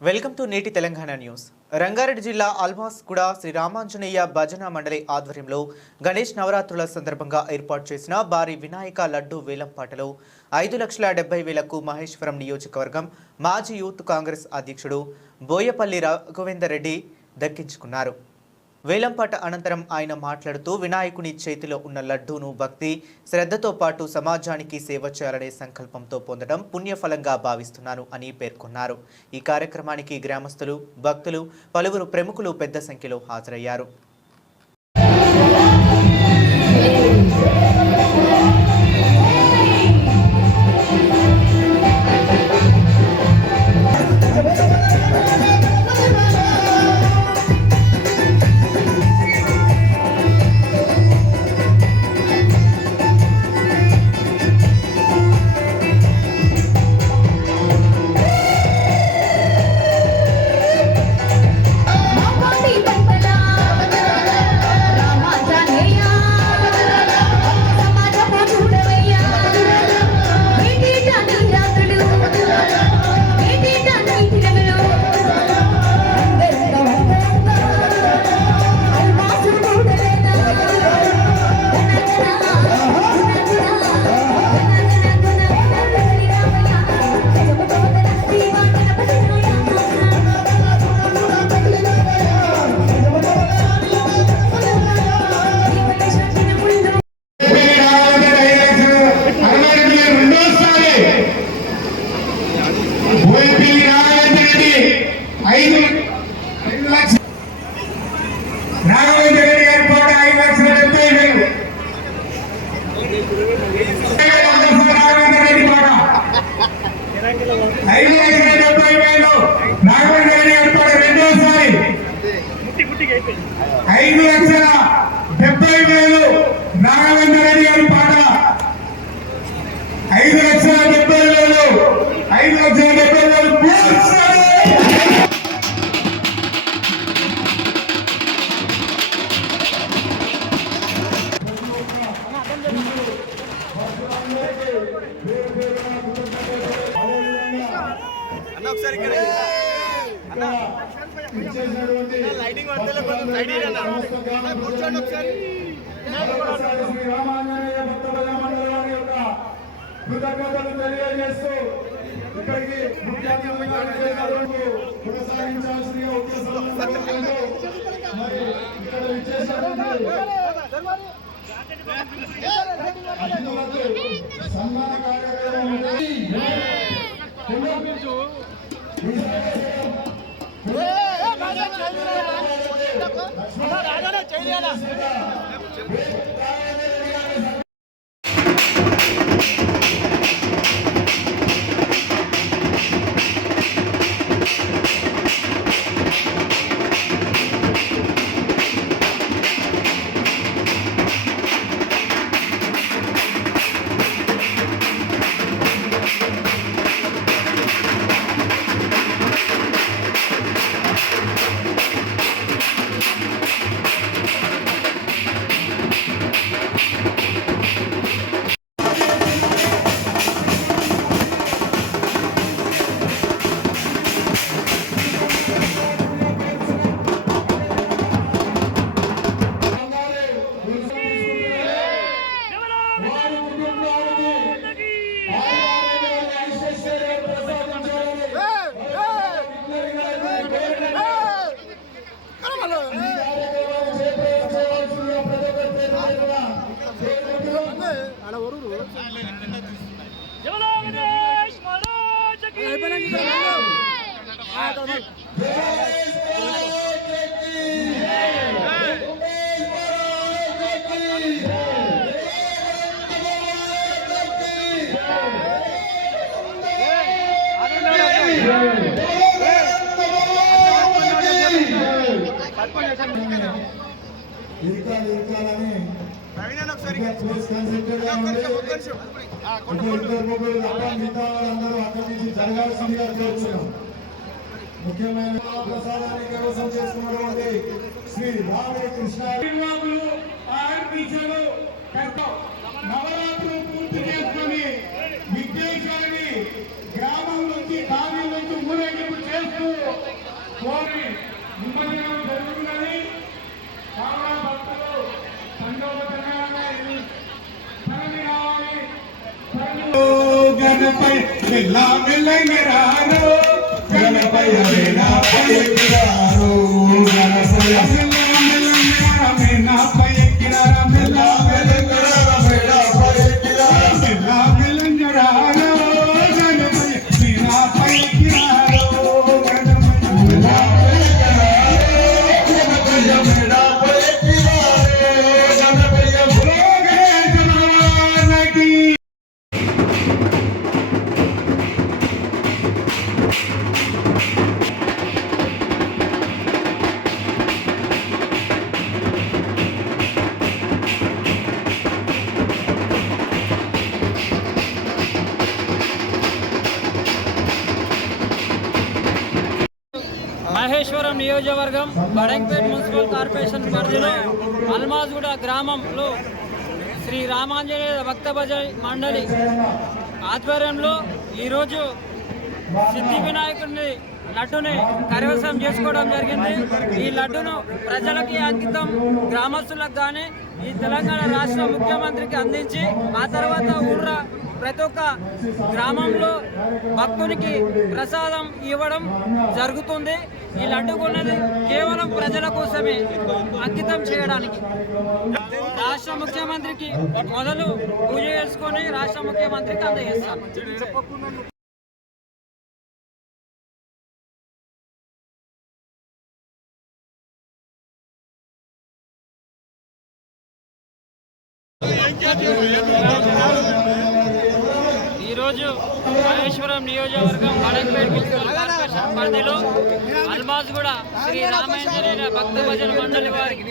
Welcome to నేటి Telangana news. Rangareddy జిల్లా అల్మాస్గూడ శ్రీ రామాంజనేయ భజన మండలి ఆధ్వర్యంలో గణేష్ నవరాత్రుల సందర్భంగా ఏర్పాటు చేసిన భారీ వినాయక లడ్డు వేలంపాటలో 5,70,000కు మహేశ్వరం నియోజకవర్గం మాజీ యూత్ కాంగ్రెస్ అధ్యక్షుడు బోయపల్లి రాఘవేందర్ రెడ్డి దక్కించుకున్నారు. వేలంపాట అనంతరం ఆయన మాట్లాడుతూ వినాయకుని చేతిలో ఉన్న లడ్డూను భక్తి శ్రద్ధతో పాటు సమాజానికి సేవ చేయాలనే సంకల్పంతో పొందడం పుణ్యఫలంగా భావిస్తున్నాను అని పేర్కొన్నారు. ఈ కార్యక్రమానికి గ్రామస్తులు, భక్తులు, పలువురు ప్రముఖులు పెద్ద సంఖ్యలో హాజరయ్యారు. కృతజ్ఞతలు తెలియజేస్తూ ఇక్కడికి కొనసాగించాల్సిన మరి ఇక్కడ సన్మాన కార్యక్రమం జరగాల్సిందిగా కోరుతున్నాం. ముఖ్యమైన ప్రసాదాన్ని కైవసం చేసుకున్నటువంటి శ్రీ రామకృష్ణ నవరాత్రులు పూర్తి చేసుకుని విఘ్నేశ్వరుని గ్రామం నుంచి కావ్యం నుంచి ఊరేగింపు చేస్తూ కోరి నిమజ్జనం జరుగుతుందని కావున భక్తులు తండోపతంగా తరలి రావాలి. గణపై మెల్లా మెల్లగిరారు గణపై మెల్లాపై ఎక్కిరారు గణపై మెల్లాపై ఎక్కిరారు మెల్లా మెల్లగిరారు మెల్లాపై ఎక్కిరారు మెల్లా మెల్లగిరారు గణపై మెల్లాపై ఎక్కిరారు గణపై మెల్లాపై ఎక్కిరారు గణపై మెల్లాపై ఎక్కిరారు గణపై భోగేశ్వరానికి మహేశ్వరం నియోజకవర్గం బడంగపేట్ మున్సిపల్ కార్పొరేషన్ పరిధిలో అల్మాజ్గూడ గ్రామంలో శ్రీ రామాంజనేయ భక్త భజన మండలి ఆధ్వర్యంలో ఈరోజు సిద్ధి వినాయకుడిని లడ్డుని కైవసం చేసుకోవడం జరిగింది. ఈ లడ్డును ప్రజలకి అంకితం, గ్రామస్తులకు కానీ ఈ తెలంగాణ రాష్ట్ర ముఖ్యమంత్రికి అందించి ఆ తర్వాత ఊర్ర ప్రతి ఒక్క గ్రామంలో భక్తునికి ప్రసాదం ఇవ్వడం జరుగుతుంది. ఈ లడ్డు కొన్నది కేవలం ప్రజల కోసమే అంకితం చేయడానికి. రాష్ట్ర ముఖ్యమంత్రికి మొదలు పూజ చేసుకొని రాష్ట్ర ముఖ్యమంత్రికి అందజేస్తాను. ఈరోజు మహేశ్వరం నియోజకవర్గం బడంగపేట్ మున్సిపల్ కార్పొరేషన్ పరిధిలో అల్మాజ్గూడ శ్రీ రామాంజనేయ భక్త భజన మండలి వారికి